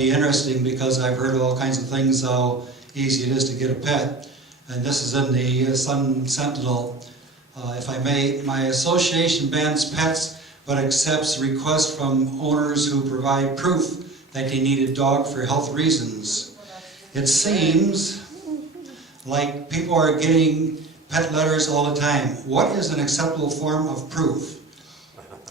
Interesting because I've heard all kinds of things how easy it is to get a pet, and this is in the Sun Sentinel. If I may, my association bans pets but accepts requests from owners who provide proof that they need a dog for health reasons. It seems like people are getting pet letters all the time. What is an acceptable form of proof?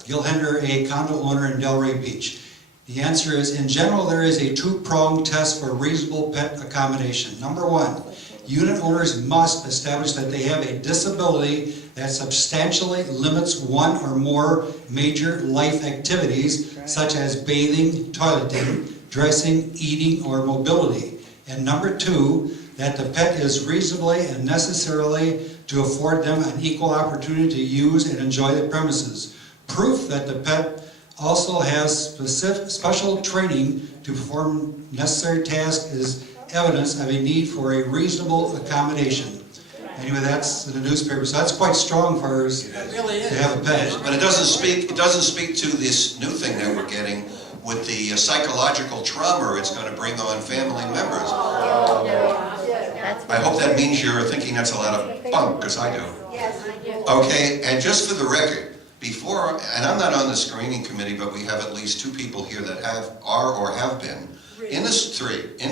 Gil Hender, a condo owner in Delray Beach. The answer is, in general, there is a two-pronged test for reasonable pet accommodation. Number one, unit owners must establish that they have a disability that substantially limits one or more major life activities, such as bathing, toileting, dressing, eating, or mobility. And number two, that the pet is reasonably and necessarily to afford them an equal opportunity to use and enjoy the premises. Proof that the pet also has special training to perform necessary tasks is evidence of a need for a reasonable accommodation. Anyway, that's in the newspaper, so that's quite strong for us to have a pet. But it doesn't speak to this new thing that we're getting with the psychological trauma it's going to bring on family members. I hope that means you're thinking that's a lot of bunk, because I do. Okay, and just for the record, before, and I'm not on the screening committee, but we have at least two people here that are or have been. In the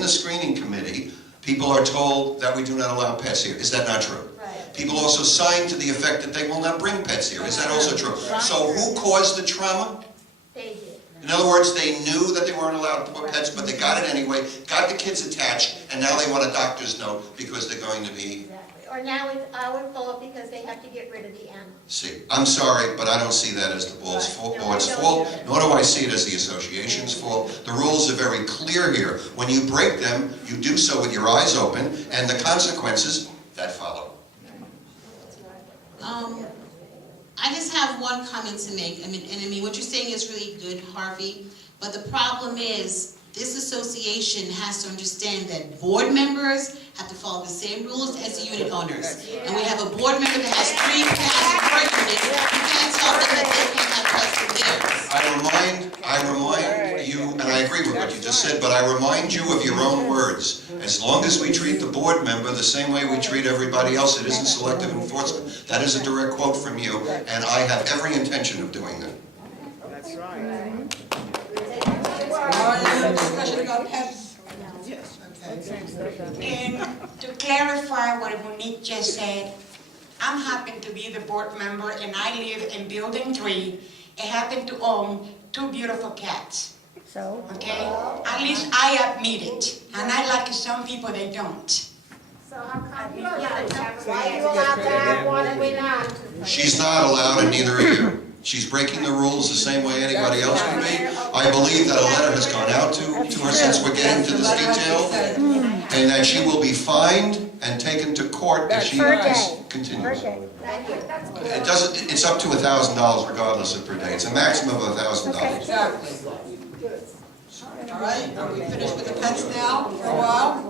screening committee, people are told that we do not allow pets here. Is that not true? Right. People also sign to the effect that they will not bring pets here. Is that also true? So who caused the trauma? They did. In other words, they knew that they weren't allowed to put pets, but they got it anyway, got the kids attached, and now they want a doctor's note because they're going to be... Or now it's our fault because they have to get rid of the animal. See, I'm sorry, but I don't see that as the board's fault, nor do I see it as the association's fault. The rules are very clear here. When you break them, you do so with your eyes open, and the consequences that follow. I just have one comment to make. I mean, what you're saying is really good, Harvey, but the problem is this association has to understand that board members have to follow the same rules as the unit owners. And we have a board member that has 3 pets per unit. You can't tell them that they can't have pets for theirs. I remind you, and I agree with what you just said, but I remind you of your own words. As long as we treat the board member the same way we treat everybody else, it isn't selective enforcement. That is a direct quote from you, and I have every intention of doing that. That's right. Discussion about pets? Yes. Okay. And to clarify what Monique just said, I'm happen to be the board member and I live in building 3. I happen to own 2 beautiful cats. So? Okay? At least I admit it. And I like some people they don't. So how come you're allowed to have, why are you allowed to have one and we're not? She's not allowed, and neither are you. She's breaking the rules the same way anybody else would be. I believe that a letter has gone out to her since we're getting to this detail, and that she will be fined and taken to court if she continues. It doesn't. It's up to $1,000 regardless of per day. It's a maximum of $1,000. Exactly. All right, are we finished with the pets now for a while?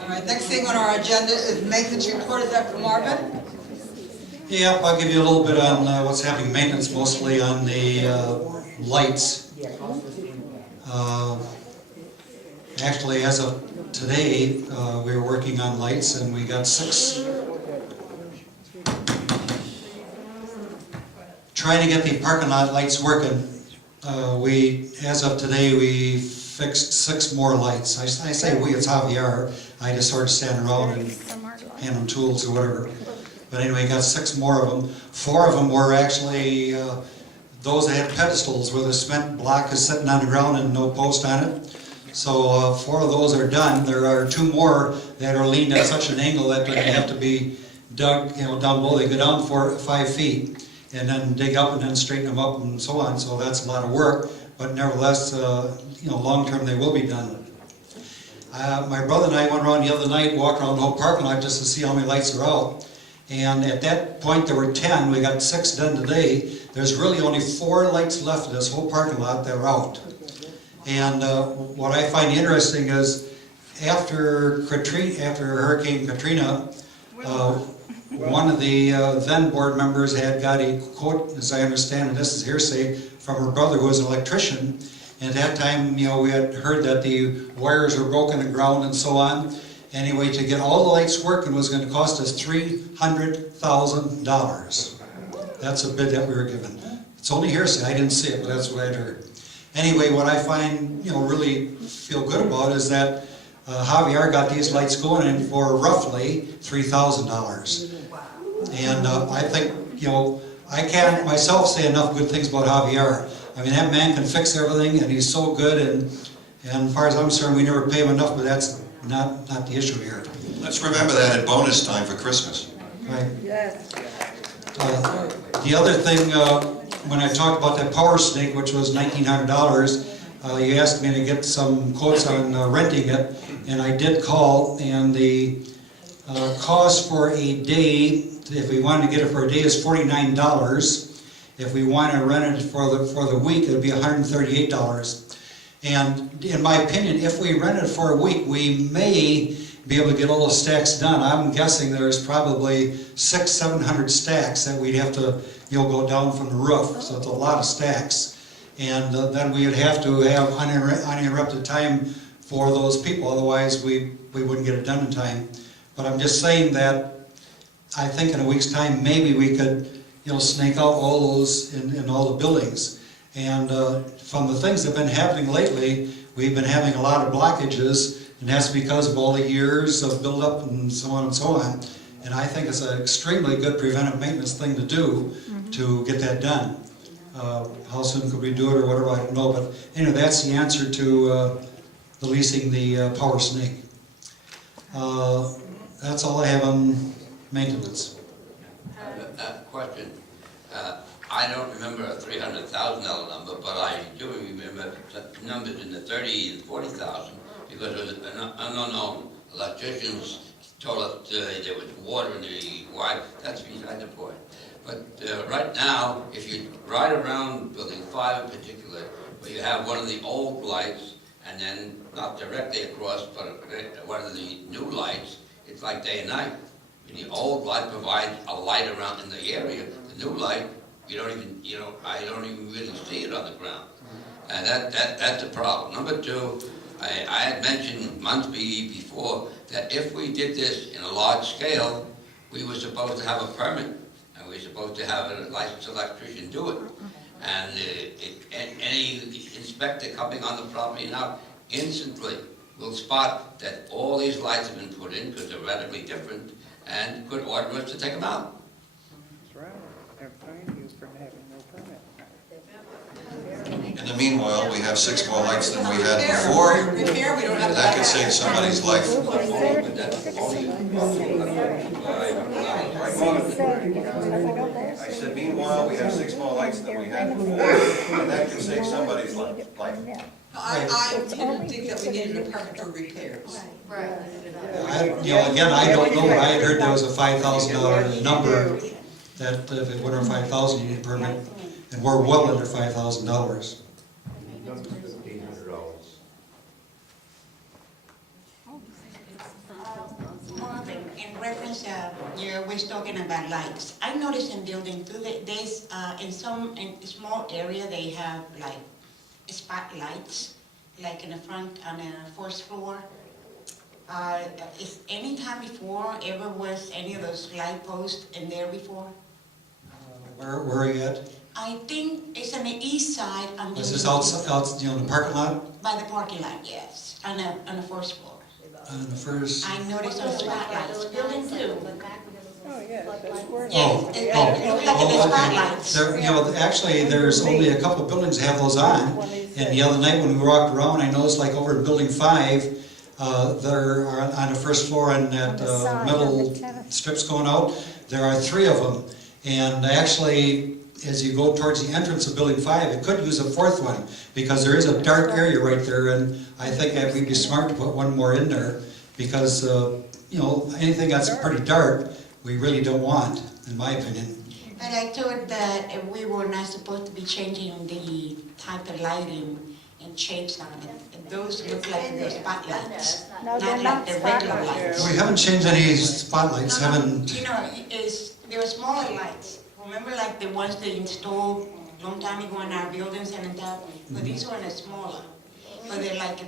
All right, next thing on our agenda is maintenance report. Is that for Marvin? Yeah, I'll give you a little bit on what's happening, maintenance mostly on the lights. Actually, as of today, we were working on lights and we got 6. Trying to get the parking lot lights working. As of today, we fixed 6 more lights. I say we, it's Javier. I just sort of stand around and hand them tools or whatever. But anyway, got 6 more of them. 4 of them were actually those that had pedestals where the cement block is sitting on the ground and no post on it. So 4 of those are done. There are 2 more that are leaned at such an angle that they're going to have to be dug, down below. They go down 4 or 5 feet and then dig up and then straighten them up and so on. So that's a lot of work, but nevertheless, long term they will be done. My brother and I went around the other night, walked around the whole parking lot just to see how many lights are out. And at that point there were 10, we got 6 done today. There's really only 4 lights left in this whole parking lot that are out. And what I find interesting is after Hurricane Katrina, one of the then board members had got a quote, as I understand, and this is hearsay, from her brother who was an electrician, At that time, you know, we had heard that the wires were broken and ground and so on. Anyway, to get all the lights working was gonna cost us $300,000. That's a bid that we were given. It's only hearsay, I didn't see it, but that's what I'd heard. Anyway, what I find, you know, really feel good about is that Javier got these lights going in for roughly $3,000. And I think, you know, I can't myself say enough good things about Javier. I mean, that man can fix everything, and he's so good, and as far as I'm concerned, we never pay him enough, but that's not the issue here. Let's remember that at bonus time for Christmas. Right. Yes. The other thing, when I talked about that power snake, which was $1,900, you asked me to get some quotes on renting it, and I did call, and the cost for a day, if we wanted to get it for a day, is $49. If we want to rent it for the week, it would be $138. And in my opinion, if we rent it for a week, we may be able to get all the stacks done. I'm guessing there's probably 600-700 stacks that we'd have to, you know, go down from the roof. So it's a lot of stacks. And then we would have to have uninterrupted time for those people. Otherwise, we wouldn't get it done in time. But I'm just saying that I think in a week's time, maybe we could, you know, snake out all those in all the buildings. And from the things that have been happening lately, we've been having a lot of blockages, and that's because of all the years of buildup and so on and so on. And I think it's an extremely good preventive maintenance thing to do to get that done. How soon could we do it or whatever, I don't know. But anyway, that's the answer to the leasing the power snake. That's all I have on maintenance. Question. I don't remember a $300,000 number, but I do remember numbers in the 30 and 40,000 because it was an unknown. Electricians told us there was water in the wire. That's beside the point. But right now, if you ride around Building 5 in particular, where you have one of the old lights, and then not directly across, but one of the new lights, it's like day and night. The old light provides a light around in the area. The new light, you don't even, you know, I don't even really see it on the ground. And that's a problem. Number two, I had mentioned months before that if we did this in a large scale, we were supposed to have a permit, and we were supposed to have a licensed electrician do it. And any inspector coming on the property now instantly will spot that all these lights have been put in because they're radically different, and could order us to take them out. That's right. They're fining you for having no permit. In the meanwhile, we have 6 more lights than we had before. Repair, we don't have That could save somebody's life. I said, meanwhile, we have 6 more lights than we had before, and that could save somebody's life. I didn't think that we needed a permit for repairs. You know, again, I don't know, but I had heard there was a $5,000 number, that if it went over 5,000, you need a permit, and we're well under $5,000. In reference, you was talking about lights. I noticed in building too, there's, in small area, they have like spotlights, like in the front, on the first floor. Is any time before ever was any of those light posts in there before? Where are you at? I think it's on the east side. Is this out, you know, in the parking lot? By the parking lot, yes, on the first floor. On the first? I noticed those spotlights, building two. Oh, yeah, that's where. Oh, It looks like the spotlights. There, you know, actually, there's only a couple of buildings that have those on. And the other night when we walked around, I noticed like over in Building 5, there are on the first floor and that middle strips going out, there are 3 of them. And actually, as you go towards the entrance of Building 5, it could use a 4th one because there is a dark area right there, and I think that we'd be smart to put one more in there because, you know, anything that's pretty dark, we really don't want, in my opinion. But I thought that we were not supposed to be changing the type of lighting and shapes on it. And those look like the spotlights, No, they're not not like the regular lights. We haven't changed any spotlights, haven't. You know, there are smaller lights. Remember like the ones they installed long time ago in our buildings and that, but these are in a smaller. But they're like